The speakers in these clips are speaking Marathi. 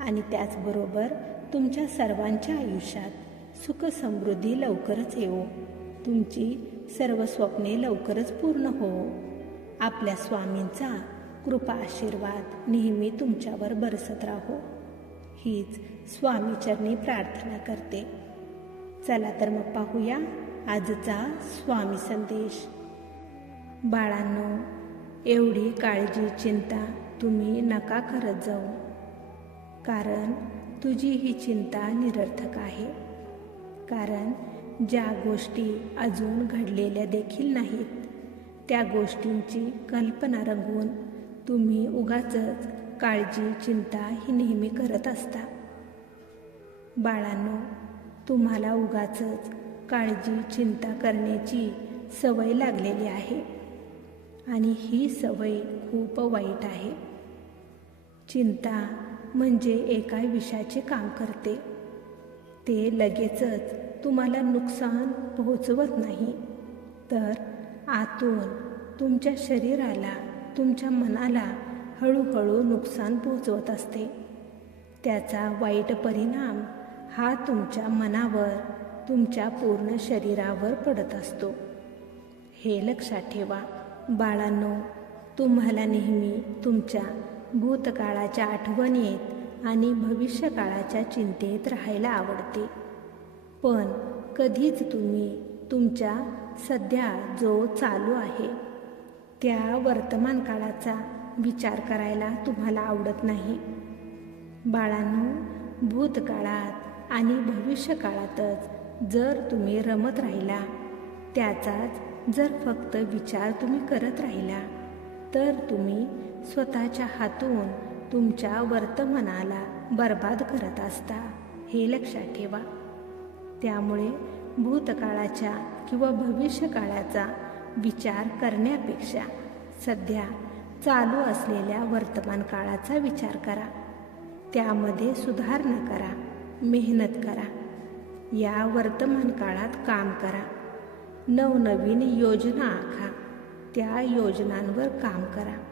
आणि त्याचबरोबर तुमच्या सर्वांच्या आयुष्यात सुख समृद्धी लवकरच येवो. तुमची सर्व स्वप्ने लवकरच पूर्ण हो आपल्या स्वामींचा कृपा आशीर्वाद नेहमी तुमच्यावर बरसत राहो. हीच स्वामीचरणी प्रार्थना करते. चला तर मग पाहूया आजचा स्वामी संदेश. बाळांनो एवढी काळजी चिंता तुम्ही नका करत जाऊ. कारण तुझी ही चिंता निरर्थक आहे. कारण ज्या गोष्टी अजून घडलेल्या देखील नाहीत त्या गोष्टींची कल्पना रंगवून तुम्ही उगाचच काळजी चिंता ही नेहमी करत असता. बाळांनो तुम्हाला उगाचच काळजी चिंता करण्याची सवय लागलेली आहे आणि ही सवय खूप वाईट आहे. चिंता म्हणजे एका विषाचे काम करते. ते लगेचच तुम्हाला नुकसान पोहोचवत नाही. तर आतून तुमच्या शरीराला तुमच्या मनाला हळूहळू नुकसान पोहोचवत असते. त्याचा वाईट परिणाम हा तुमच्या मनावर तुमच्या पूर्ण शरीरावर पडत असतो. हे लक्षात ठेवा. बाळांनो तुम्हाला नेहमी तुमच्या भूतकाळाच्या आठवणीत आणि भविष्यकाळाच्या चिंतेत राहायला आवडते. पण कधीच तुम्ही तुमच्या सध्या जो चालू आहे त्या वर्तमान काळाचा विचार करायला तुम्हाला आवडत नाही. बाळांनो भूतकाळात आणि भविष्यकाळातच जर तुम्ही रमत राहिला त्याचाच जर फक्त विचार तुम्ही करत राहिला तर तुम्ही स्वतःच्या हातून तुमच्या वर्तमानाला बर्बाद करत असता हे लक्षात ठेवा. त्यामुळे भूतकाळाच्या किंवा भविष्यकाळाचा विचार करण्यापेक्षा सध्या चालू असलेल्या वर्तमान काळाचा विचार करा. त्यामध्ये सुधारणा करा मेहनत करा. या वर्तमान काळात काम करा. नवनवीन योजना आखा. त्या योजनांवर काम करा.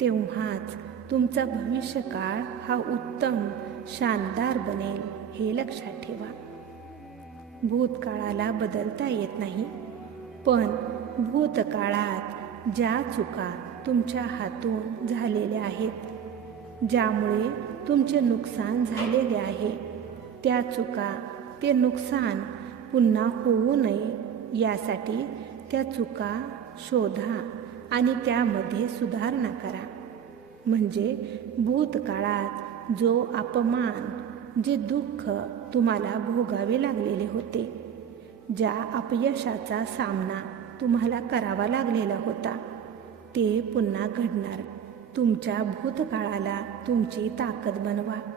तेव्हाच तुमचा भविष्यकाळ हा उत्तम शानदार बनेल हे लक्षात ठेवा. भूतकाळाला बदलता येत नाही पण भूतकाळात ज्या चुका तुमच्या हातून झालेल्या आहेत ज्यामुळे तुमचे नुकसान झालेले आहे त्या चुका ते नुकसान पुन्हा होऊ नये यासाठी त्या चुका शोधा. आणि त्यामध्ये सुधारणा करा. म्हणजे भूतकाळात जो अपमान जे दुःख तुम्हाला भोगावे लागलेले होते ज्या अपयशाचा सामना तुम्हाला करावा लागलेला होता ते पुन्हा घडणार. तुमच्या भूतकाळाला तुमची ताकद बनवा.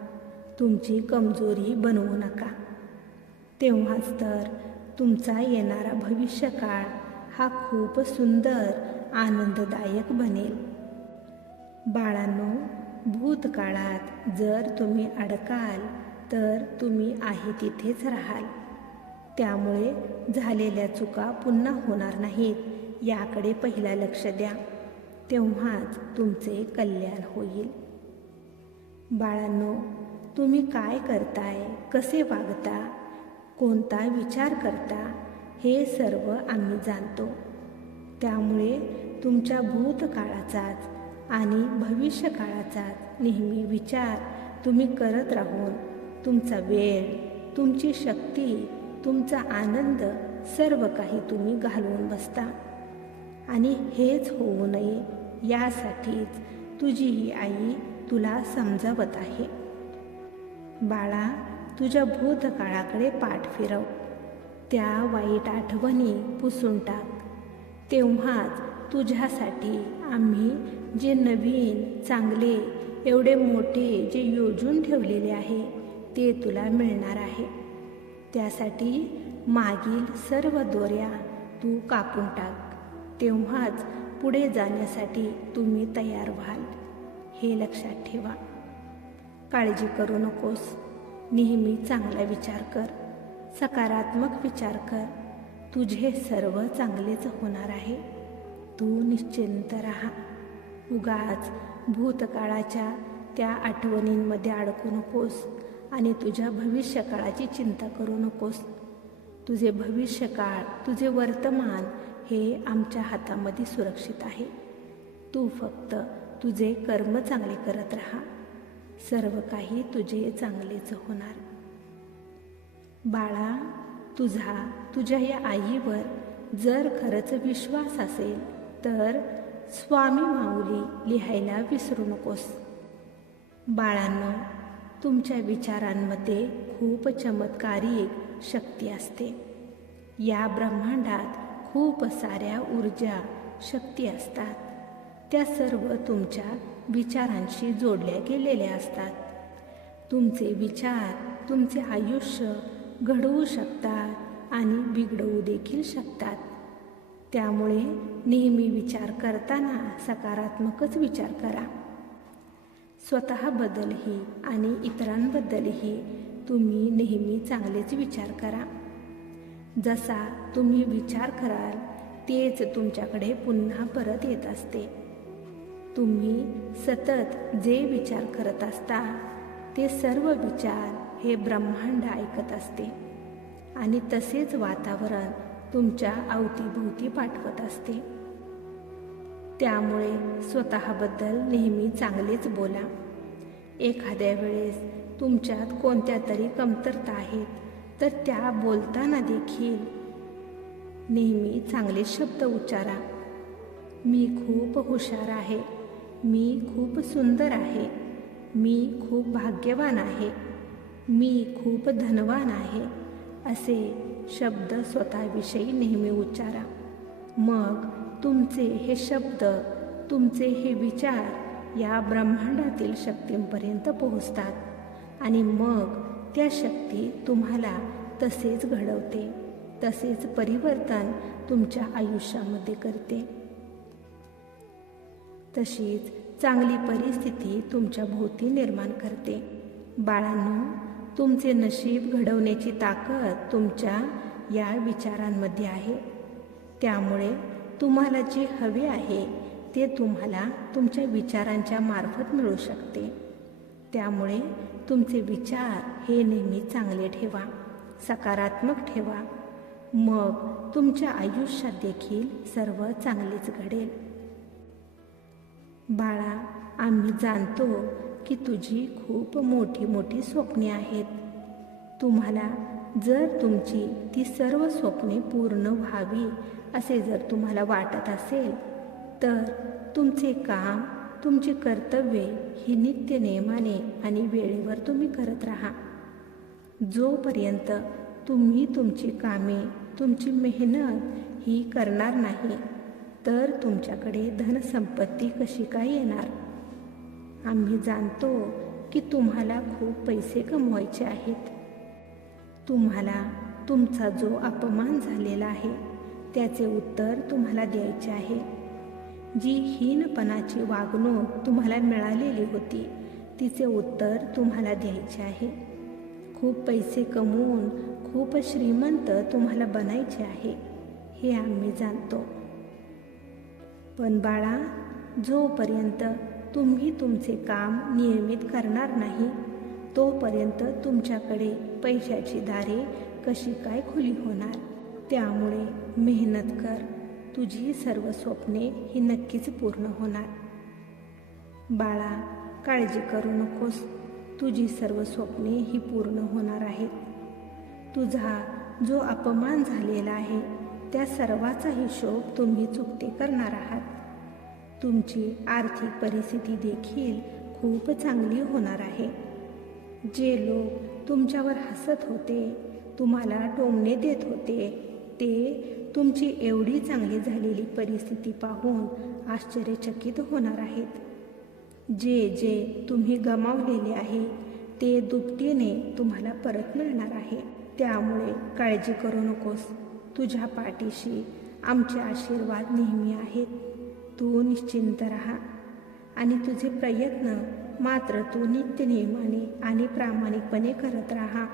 तुमची कमजोरी बनवू नका. तेव्हाच तर तुमचा येणारा भविष्यकाळ हा खूप सुंदर आनंददायक बनेल. बाळांनो भूतकाळात जर तुम्ही अडकाल तर तुम्ही आहे तिथेच राहाल. त्यामुळे झालेल्या चुका पुन्हा होणार नाहीत याकडे पहिला लक्ष द्या. तेव्हाच तुमचे कल्याण होईल. बाळांनो तुम्ही काय करताय कसे वागता कोणता विचार करता हे सर्व आम्ही जाणतो. त्यामुळे तुमच्या भूतकाळाचाच आणि भविष्यकाळाचाच नेहमी विचार तुम्ही करत राहून तुमचा वेळ तुमची शक्ती तुमचा आनंद सर्व काही तुम्ही घालवून बसता. आणि हेच होऊ नये यासाठीच तुझी ही आई तुला समजावत आहे. बाळा तुझ्या भूतकाळाकडे पाठ फिरव. त्या वाईट आठवणी पुसून टाक. तेव्हाच तुझ्यासाठी आम्ही जे नवीन चांगले एवढे मोठे जे योजून ठेवलेले आहे ते तुला मिळणार आहे. त्यासाठी मागील सर्व दोऱ्या तू कापून टाक. तेव्हाच पुढे जाण्यासाठी तुम्ही तयार व्हाल. हे लक्षात ठेवा. काळजी करू नकोस. नेहमी चांगला विचार कर. सकारात्मक विचार कर. तुझे सर्व चांगलेच होणार आहे. तू निश्चिंत राहा. उगाच भूतकाळाच्या त्या आठवणींमध्ये अडकू नकोस आणि तुझ्या भविष्यकाळाची चिंता करू नकोस. तुझे भविष्यकाळ तुझे वर्तमान हे आमच्या हातामध्ये सुरक्षित आहे. तू फक्त तुझे कर्म चांगले करत राहा. सर्व काही तुझे चांगलेच होणार. बाळा तुझा तुझ्या या आईवर जर खरंच विश्वास असेल तर स्वामी माऊली लिहायला विसरू नकोस. बाळांनो तुमच्या विचारांमध्ये खूप चमत्कारी शक्ती असते. या ब्रह्मांडात खूप साऱ्या ऊर्जा शक्ती असतात. त्या सर्व तुमच्या विचारांशी जोडल्या गेलेल्या असतात. तुमचे विचार तुमचे आयुष्य घडवू शकतात आणि बिघडवू देखील शकतात. त्यामुळे नेहमी विचार करताना सकारात्मकच विचार करा. स्वतःबद्दलही आणि इतरांबद्दलही तुम्ही नेहमी चांगलेच विचार करा. जसा तुम्ही विचार कराल तेच तुमच्याकडे पुन्हा परत येत असते. तुम्ही सतत जे विचार करत असता ते सर्व विचार हे ब्रह्मांड ऐकत असते. आणि तसेच वातावरण तुमच्या अवतीभोवती पाठवत असते. त्यामुळे स्वतःबद्दल नेहमी चांगलेच बोला. एखाद्या वेळेस तुमच्यात कोणत्या तरी कमतरता आहेत तर त्या बोलताना देखील नेहमी चांगले शब्द उच्चारा. मी खूप हुशार आहे. मी खूप सुंदर आहे. मी खूप भाग्यवान आहे. मी खूप धनवान आहे. असे शब्द स्वतःविषयी नेहमी उच्चारा. मग तुमचे हे शब्द तुमचे हे विचार या ब्रह्मांडातील शक्तींपर्यंत पोहोचतात आणि मग त्या शक्ती तुम्हाला तसेच घडवते तसेच परिवर्तन तुमच्या आयुष्यामध्ये करते. तशीच चांगली परिस्थिती तुमच्या भोवती निर्माण करते. बाळांनो तुमचे नशीब घडवण्याची ताकद तुमच्या या विचारांमध्ये आहे. त्यामुळे तुम्हाला जे हवे आहे ते तुम्हाला तुमच्या विचारांच्या मार्फत मिळू शकते. त्यामुळे तुमचे विचार हे नेहमी चांगले ठेवा सकारात्मक ठेवा. मग तुमच्या आयुष्यात देखील सर्व चांगलेच घडेल. बाळा आम्ही जाणतो की तुझी खूप मोठी मोठी स्वप्ने आहेत. तुम्हाला जर तुमची ती सर्व स्वप्ने पूर्ण व्हावी असे जर तुम्हाला वाटत असेल तर तुमचे काम तुमची कर्तव्ये ही नित्य नियमाने आणि वेळेवर तुम्ही करत राहा. जोपर्यंत तुम्ही तुमची कामे तुमची मेहनत ही करणार नाही तर तुमच्याकडे धनसंपत्ती कशी काय येणार? आम्ही जाणतो की तुम्हाला खूप पैसे कमवायचे आहेत. तुम्हाला तुमचा जो अपमान झालेला आहे त्याचे उत्तर तुम्हाला द्यायचे आहे. जी हीनपणाची वागणूक तुम्हाला मिळालेली होती तिचे उत्तर तुम्हाला द्यायचे आहे. खूप पैसे कमवून खूप श्रीमंत तुम्हाला बनायचे आहे हे आम्ही जाणतो. पण बाळा जोपर्यंत तुम्ही तुमचे काम नियमित करणार नाही तोपर्यंत तुमच्याकडे पैशाची दारे कशी काय खुली होणार? त्यामुळे मेहनत कर. तुझी सर्व स्वप्ने ही नक्कीच पूर्ण होणार. बाळा काळजी करू नकोस. तुझी सर्व स्वप्ने ही पूर्ण होणार आहेत. तुझा जो अपमान झालेला आहे त्या सर्वाचा हिशोब तुम्ही चुकते करणार आहात. तुमची आर्थिक परिस्थिती देखील खूप चांगली होणार आहे. जे लोक तुमच्यावर हसत होते तुम्हाला टोमणे देत होते ते तुमची एवढी चांगली झालेली परिस्थिती पाहून आश्चर्यचकित होणार आहेत. जे जे तुम्ही गमावलेले आहे ते दुपटीने तुम्हाला परत मिळणार आहे. त्यामुळे काळजी करू नकोस. तुझ्या पाठीशी आमचे आशीर्वाद नेहमी आहेत. तू निश्चिंत राहा. आणि तुझे प्रयत्न मात्र तू नित्यनियमाने आणि प्रामाणिकपणे करत राहा.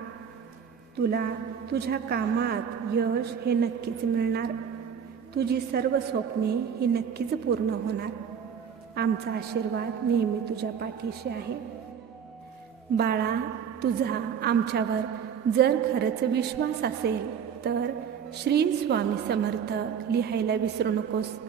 तुला तुझ्या कामात यश हे नक्कीच मिळणार. तुझी सर्व स्वप्ने ही नक्कीच पूर्ण होणार. आमचा आशीर्वाद नेहमी तुझ्या पाठीशी आहे. बाळा तुझा आमच्यावर जर खरंच विश्वास असेल तर श्री स्वामी समर्थ लिहायला विसरू नकोस.